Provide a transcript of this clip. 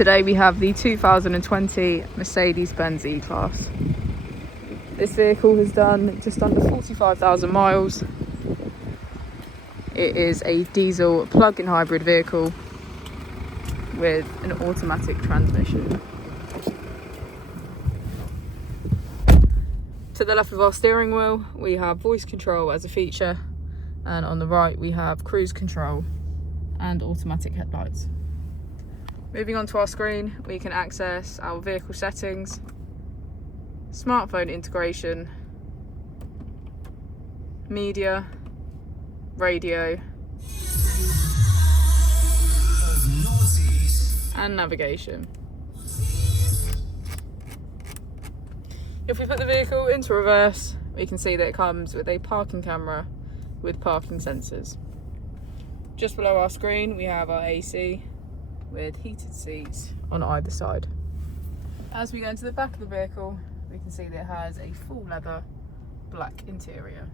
Today we have the 2020 Mercedes-Benz E-Class. This vehicle has done just under 45,000 miles. It is a diesel plug-in hybrid vehicle with an automatic transmission. To the left of our steering wheel we have voice control as a feature, and on the right we have cruise control and automatic headlights. Moving on to our screen, we can access our vehicle settings, smartphone integration, media, radio, and navigation. If we put the vehicle into reverse, we can see that it comes with a parking camera with parking sensors. Just below our screen we have our AC with heated seats on either side. As we go into the back of the vehicle, we can see that it has a full leather black interior.